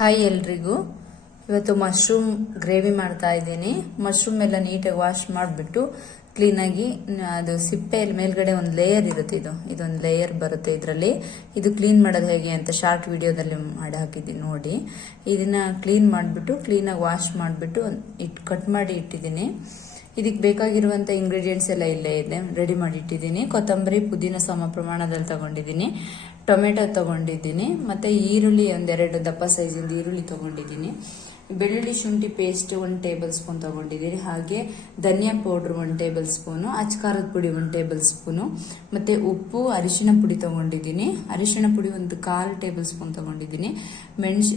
Hi ಎಲ್ರಿಗೂ. ಇವತ್ತು mushroom gravy ಮಾಡ್ತಾ ಇದ್ದೀನಿ. ಮಶ್ರೂಮ್ ಎಲ್ಲ ನೀಟಾಗಿ ವಾಶ್ ಮಾಡಿಬಿಟ್ಟು ಕ್ಲೀನಾಗಿ ಅದು ಸಿಪ್ಪೆ ಮೇಲ್ಗಡೆ ಒಂದು ಲೇಯರ್ ಇರುತ್ತೆ, ಇದೊಂದು ಲೇಯರ್ ಬರುತ್ತೆ ಇದರಲ್ಲಿ. ಇದು ಕ್ಲೀನ್ ಮಾಡೋದು ಹೇಗೆ ಅಂತ ಶಾರ್ಟ್ ವಿಡಿಯೋದಲ್ಲಿ ಮಾಡಿ ಹಾಕಿದ್ದೀನಿ ನೋಡಿ. ಇದನ್ನ ಕ್ಲೀನ್ ಮಾಡಿಬಿಟ್ಟು ಕ್ಲೀನಾಗಿ ವಾಶ್ ಮಾಡಿಬಿಟ್ಟು ಕಟ್ ಮಾಡಿ ಇಟ್ಟಿದ್ದೀನಿ. ಇದಕ್ಕೆ ಬೇಕಾಗಿರುವಂಥ ಇಂಗ್ರೀಡಿಯೆಂಟ್ಸ್ ಎಲ್ಲ ಇಲ್ಲೇ ಇದೆ, ರೆಡಿ ಮಾಡಿ ಇಟ್ಟಿದ್ದೀನಿ. ಕೊತ್ತಂಬರಿ, ಪುದೀನ ಸಮ ಪ್ರಮಾಣದಲ್ಲಿ ತಗೊಂಡಿದ್ದೀನಿ. ಟೊಮೆಟೊ ತಗೊಂಡಿದ್ದೀನಿ. ಮತ್ತು ಈರುಳ್ಳಿ ಒಂದೆರಡು ದಪ್ಪ ಸೈಜಿಂದ ಈರುಳ್ಳಿ ತಗೊಂಡಿದ್ದೀನಿ. ಬೆಳ್ಳುಳ್ಳಿ ಶುಂಠಿ ಪೇಸ್ಟ್ 1 ಟೇಬಲ್ ಸ್ಪೂನ್ ತಗೊಂಡಿದ್ದೀನಿ. ಹಾಗೆ ಧನಿಯಾ ಪೌಡ್ರ್ 1 ಟೇಬಲ್ ಸ್ಪೂನು, ಅಚ್ಕಾರದ ಪುಡಿ 1 ಟೇಬಲ್ ಸ್ಪೂನು, ಮತ್ತು ಉಪ್ಪು, ಅರಿಶಿಣ ಪುಡಿ ತಗೊಂಡಿದ್ದೀನಿ. ಅರಿಶಿಣ ಪುಡಿ 1/4 ಟೇಬಲ್ ಸ್ಪೂನ್ ತಗೊಂಡಿದ್ದೀನಿ.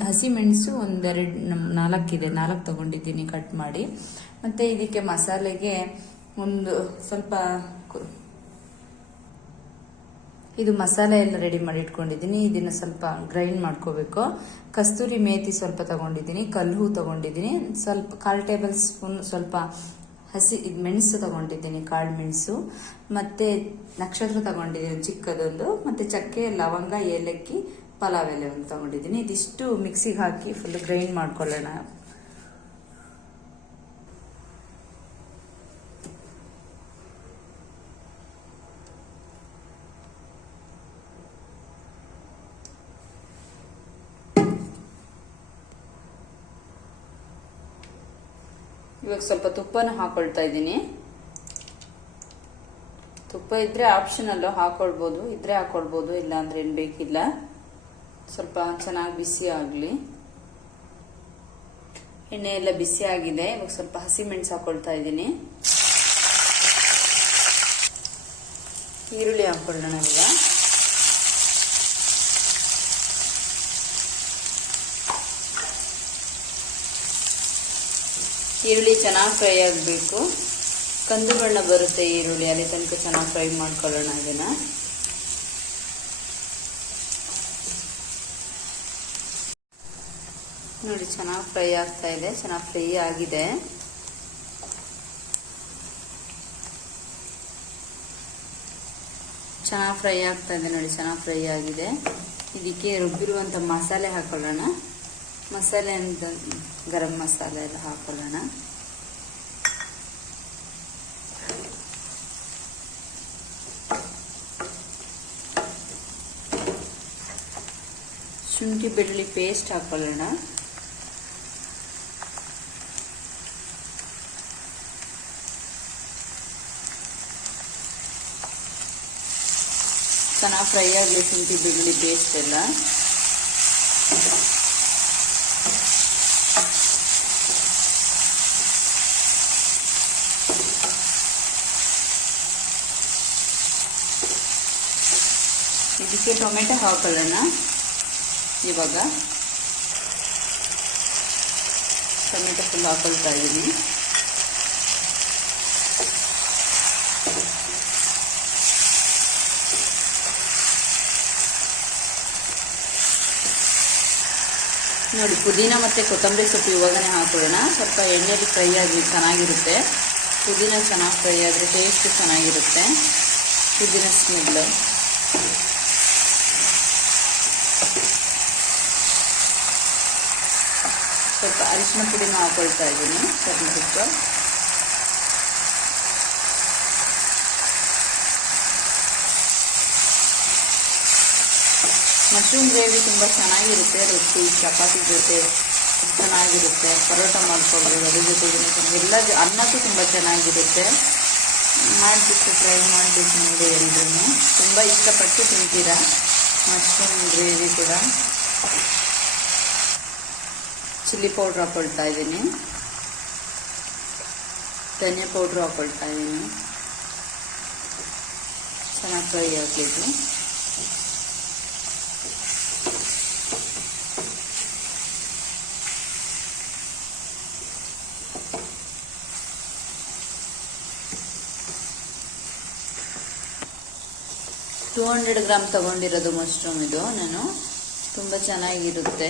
ಹಸಿ ಮೆಣಸು 4 ತಗೊಂಡಿದ್ದೀನಿ ಕಟ್ ಮಾಡಿ. ಮತ್ತು ಇದಕ್ಕೆ ಮಸಾಲೆಗೆ ಸ್ವಲ್ಪ ಇದು ಮಸಾಲೆ ಎಲ್ಲ ರೆಡಿ ಮಾಡಿ ಇಟ್ಕೊಂಡಿದ್ದೀನಿ. ಇದನ್ನ ಸ್ವಲ್ಪ ಗ್ರೈಂಡ್ ಮಾಡ್ಕೋಬೇಕು. ಕಸ್ತೂರಿ ಮೇಥಿ ಸ್ವಲ್ಪ ತಗೊಂಡಿದ್ದೀನಿ. ಕಲ್ಲು ತಗೊಂಡಿದ್ದೀನಿ. ಸ್ವಲ್ಪ 1/4 ಟೇಬಲ್ ಸ್ಪೂನ್ ಸ್ವಲ್ಪ ಹಸಿ ಮೆಣಸು ತಗೊಂಡಿದ್ದೀನಿ, ಕಾಳು ಮೆಣಸು. ಮತ್ತೆ ನಕ್ಷತ್ರ ತಗೊಂಡಿದ್ದೀನಿ ಚಿಕ್ಕದೊಂದು. ಮತ್ತೆ ಚಕ್ಕೆ, ಲವಂಗ, ಏಲಕ್ಕಿ, ಪಲಾವ್ ಎಲೆ ಒಂದು ತಗೊಂಡಿದ್ದೀನಿ. ಇದಿಷ್ಟು ಮಿಕ್ಸಿಗೆ ಹಾಕಿ ಫುಲ್ ಗ್ರೈಂಡ್ ಮಾಡ್ಕೊಳ್ಳೋಣ. ಇವಾಗ ಸ್ವಲ್ಪ ತುಪ್ಪನ ಹಾಕೊಳ್ತಾ ಇದ್ದೀನಿ. ತುಪ್ಪ ಇದ್ರೆ ಆಪ್ಷನಲ್, ಹಾಕೊಳ್ಬೋದು, ಇದ್ರೆ ಹಾಕೊಳ್ಬೋದು, ಇಲ್ಲ ಅಂದ್ರೆ ಏನು ಬೇಕಿಲ್ಲ. ಸ್ವಲ್ಪ ಚೆನ್ನಾಗಿ ಬಿಸಿ ಆಗಲಿ. ಎಣ್ಣೆ ಎಲ್ಲ ಬಿಸಿ ಆಗಿದೆ. ಇವಾಗ ಸ್ವಲ್ಪ ಹಸಿ ಮೆಣಸು ಹಾಕೊಳ್ತಾ ಇದ್ದೀನಿ. ಈರುಳ್ಳಿ ಹಾಕೊಳ್ಳೋಣ ಈಗ. ಈರುಳ್ಳಿ ಚೆನ್ನಾಗಿ ಫ್ರೈ ಆಗಬೇಕು. ಕಂದು ಬಣ್ಣ ಬರುತ್ತೆ ಈರುಳ್ಳಿ, ಅಲ್ಲಿ ತನಕ ಚೆನ್ನಾಗಿ ಫ್ರೈ ಮಾಡ್ಕೊಳ್ಳೋಣ ಇದನ್ನ. ನೋಡಿ ಚೆನ್ನಾಗಿ ಫ್ರೈ ಆಗ್ತಾ ಇದೆ, ಚೆನ್ನಾಗಿ ಫ್ರೈ ಆಗಿದೆ. ಚೆನ್ನಾಗಿ ಫ್ರೈ ಆಗ್ತಾ ಇದೆ ನೋಡಿ, ಚೆನ್ನಾಗಿ ಫ್ರೈ ಆಗಿದೆ. ಇದಕ್ಕೆ ರುಬ್ಬಿರುವಂಥ ಮಸಾಲೆ ಹಾಕೊಳ್ಳೋಣ. ಮಸಾಲೆ ಅಂತ ಗರಂ ಮಸಾಲೆ ಎಲ್ಲ ಹಾಕೊಳ್ಳೋಣ. ಶುಂಠಿ ಬೆಳ್ಳುಳ್ಳಿ ಪೇಸ್ಟ್ ಹಾಕೊಳ್ಳೋಣ. ಚೆನ್ನಾಗಿ ಫ್ರೈ ಆಗಲಿ ಶುಂಠಿ ಬೆಳ್ಳುಳ್ಳಿ ಪೇಸ್ಟ್ ಎಲ್ಲ. ಇದಕ್ಕೆ ಟೊಮೆಟೊ ಹಾಕೊಳ್ಳೋಣ. ಇವಾಗ ಟೊಮೆಟೊ ಫುಲ್ ಹಾಕೊಳ್ತಾ ಇದ್ದೀನಿ. ನೋಡಿ, ಪುದೀನ ಮತ್ತು ಕೊತ್ತಂಬರಿ ಸೊಪ್ಪು ಇವಾಗನೇ ಹಾಕೊಳ್ಳೋಣ. ಸ್ವಲ್ಪ ಎಣ್ಣೆಲಿ ಫ್ರೈ ಆಗಲಿ, ಚೆನ್ನಾಗಿರುತ್ತೆ. ಪುದೀನ ಚೆನ್ನಾಗಿ ಫ್ರೈ ಆದರೆ ಟೇಸ್ಟ್ ಚೆನ್ನಾಗಿರುತ್ತೆ. ಪುದೀನ ಸ್ಮೆಲ್. ಸ್ವಲ್ಪ ಅರಿಶಿನ ಪುಡಿನ ಹಾಕೊಳ್ತಾ ಇದ್ದೀನಿ, ಸ್ವಲ್ಪ. ಮಶ್ರೂಮ್ ಗ್ರೇವಿ ತುಂಬ ಚೆನ್ನಾಗಿರುತ್ತೆ. ರೊಟ್ಟಿ, ಚಪಾತಿ ಜೊತೆ ಚೆನ್ನಾಗಿರುತ್ತೆ. ಪರೋಟ ಮಾಡ್ಕೊಳ್ಬೋದು, ಅದ್ರ ಜೊತೆಗೆ ಎಲ್ಲ ಅನ್ನಕ್ಕೂ ತುಂಬ ಚೆನ್ನಾಗಿರುತ್ತೆ. ಮಾಡಿಬಿಟ್ಟು ಟ್ರೈ ಮಾಡಿಬಿಟ್ಟು ನೋಡಿ ಎಲ್ಲರೂ. ತುಂಬ ಇಷ್ಟಪಟ್ಟು ತಿಂತೀರಾ ಮಶ್ರೂಮ್ ಗ್ರೇವಿ ಕೂಡ. ಚಿಲ್ಲಿ ಪೌಡ್ರ್ ಹಾಕೊಳ್ತಾ ಇದ್ದೀನಿ. ಧನಿಯಾ ಪೌಡ್ರ್ ಹಾಕೊಳ್ತಾ ಇದ್ದೀನಿ. ಚೆನ್ನಾಗಿ ಫ್ರೈ ಆಗಲಿದ್ದು. ಟೂ 200 ಗ್ರಾಮ್ ತಗೊಂಡಿರೋದು ಮಶ್ರೂಮ್ ಇದು ನಾನು. ತುಂಬ ಚೆನ್ನಾಗಿರುತ್ತೆ.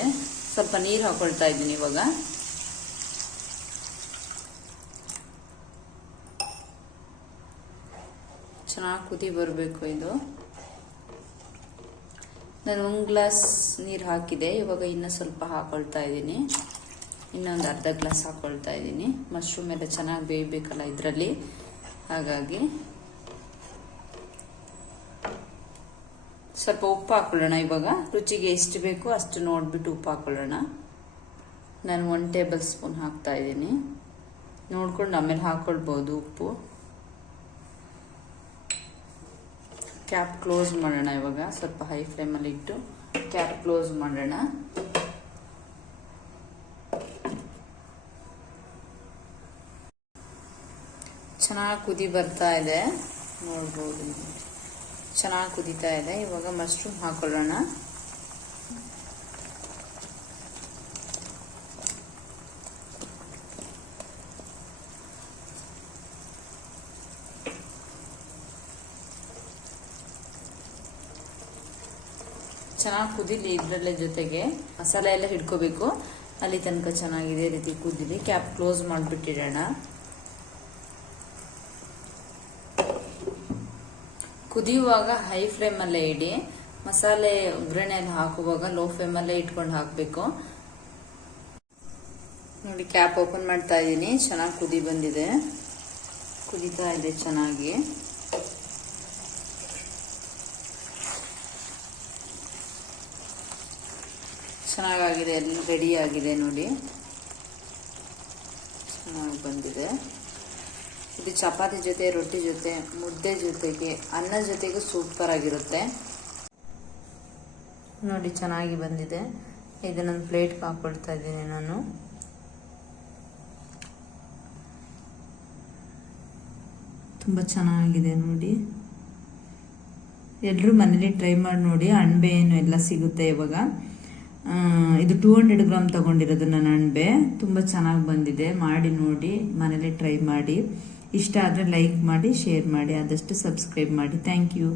ಸ್ವಲ್ಪ ನೀರು ಹಾಕೊಳ್ತಾ ಇದ್ದೀನಿ ಇವಾಗ. ಚೆನ್ನಾಗಿ ಕುದಿ ಬರಬೇಕು ಇದು. ನಾನು 1 ಗ್ಲಾಸ್ ನೀರು ಹಾಕಿದೆ. ಇವಾಗ ಇನ್ನೂ ಸ್ವಲ್ಪ ಹಾಕೊಳ್ತಾ ಇದ್ದೀನಿ. ಇನ್ನೊಂದು ಅರ್ಧ ಗ್ಲಾಸ್ ಹಾಕೊಳ್ತಾ ಇದ್ದೀನಿ. ಮಶ್ರೂಮ್ ಎಲ್ಲ ಚೆನ್ನಾಗಿ ಬೇಯಬೇಕಲ್ಲ ಇದರಲ್ಲಿ, ಹಾಗಾಗಿ ಸ್ವಲ್ಪ ಉಪ್ಪು ಹಾಕೊಳ್ಳೋಣ. ಇವಾಗ ರುಚಿಗೆ ಎಷ್ಟು ಬೇಕೋ ಅಷ್ಟು ನೋಡ್ಬಿಟ್ಟು ಉಪ್ಪು ಹಾಕೊಳ್ಳೋಣ. ನಾನು 1 ಟೇಬಲ್ ಸ್ಪೂನ್ ಹಾಕ್ತಾ ಇದ್ದೀನಿ. ನೋಡ್ಕೊಂಡು ಆಮೇಲೆ ಹಾಕೊಳ್ಬೋದು ಉಪ್ಪು. ಕ್ಯಾಪ್ ಕ್ಲೋಸ್ ಮಾಡೋಣ. ಇವಾಗ ಸ್ವಲ್ಪ ಹೈ ಫ್ಲೇಮಲ್ಲಿ ಇಟ್ಟು ಕ್ಯಾಪ್ ಕ್ಲೋಸ್ ಮಾಡೋಣ. ಚೆನ್ನಾಗಿ ಕುದಿ ಬರ್ತಾ ಇದೆ, ನೋಡ್ಬೋದು. ಚೆನ್ನಾಗಿ ಕುದೀತಾ ಇದೆ. ಇವಾಗ ಮಶ್ರೂಮ್ ಹಾಕೊಳ್ಳೋಣ. ಚೆನ್ನಾಗಿ ಕುದಿಲಿ. ಇದರಲ್ಲೇ ಜೊತೆಗೆ ಮಸಾಲೆ ಎಲ್ಲ ಹಿಡ್ಕೋಬೇಕು. ಅಲ್ಲಿ ತನಕ ಚೆನ್ನಾಗಿದೆ ರೀತಿ ಕುದಿಲಿ. ಕ್ಯಾಪ್ ಕ್ಲೋಸ್ ಮಾಡಿಬಿಟ್ಟಿಡೋಣ. ಕುದಿಯುವಾಗ ಹೈ ಫ್ಲೇಮಲ್ಲೇ ಇಡಿ. ಮಸಾಲೆ ಒಗ್ಗರಣೆಯಲ್ಲಿ ಹಾಕುವಾಗ ಲೋ ಫ್ಲೇಮಲ್ಲೇ ಇಟ್ಕೊಂಡು ಹಾಕಬೇಕು. ನೋಡಿ, ಕ್ಯಾಪ್ ಓಪನ್ ಮಾಡ್ತಾ ಇದ್ದೀನಿ. ಚೆನ್ನಾಗಿ ಕುದಿ ಬಂದಿದೆ, ಕುದೀತಾ ಇದೆ ಚೆನ್ನಾಗಿ. ಚೆನ್ನಾಗಾಗಿದೆ, ಎಲ್ಲ ರೆಡಿ ಆಗಿದೆ ನೋಡಿ, ಚೆನ್ನಾಗಿ ಬಂದಿದೆ. ಇದು ಚಪಾತಿ ಜೊತೆ, ರೊಟ್ಟಿ ಜೊತೆ, ಮುದ್ದೆ ಜೊತೆಗೆ, ಅನ್ನ ಜೊತೆಗೂ ಸೂಪರ್ ಆಗಿರುತ್ತೆ ನೋಡಿ. ಚೆನ್ನಾಗಿ ಬಂದಿದೆ. ಇದನ್ನೊಂದು ಪ್ಲೇಟ್ಗೆ ಹಾಕೊಳ್ತಾ ಇದ್ದೀನಿ ನಾನು. ತುಂಬ ಚೆನ್ನಾಗಿದೆ ನೋಡಿ. ಎಲ್ಲರೂ ಮನೇಲಿ ಟ್ರೈ ಮಾಡಿ ನೋಡಿ. ಅಣಬೆ ಏನು ಎಲ್ಲ ಸಿಗುತ್ತೆ ಇವಾಗ. ಇದು 200 ಗ್ರಾಮ್ ತಗೊಂಡಿರೋದು ನಾನು ಅಣಬೆ. ತುಂಬ ಚೆನ್ನಾಗಿ ಬಂದಿದೆ. ಮಾಡಿ ನೋಡಿ, ಮನೇಲಿ ಟ್ರೈ ಮಾಡಿ. ಇಷ್ಟ ಆದರೆ ಲೈಕ್ ಮಾಡಿ, ಶೇರ್ ಮಾಡಿ, ಆದಷ್ಟು ಸಬ್ಸ್ಕ್ರೈಬ್ ಮಾಡಿ. Thank you.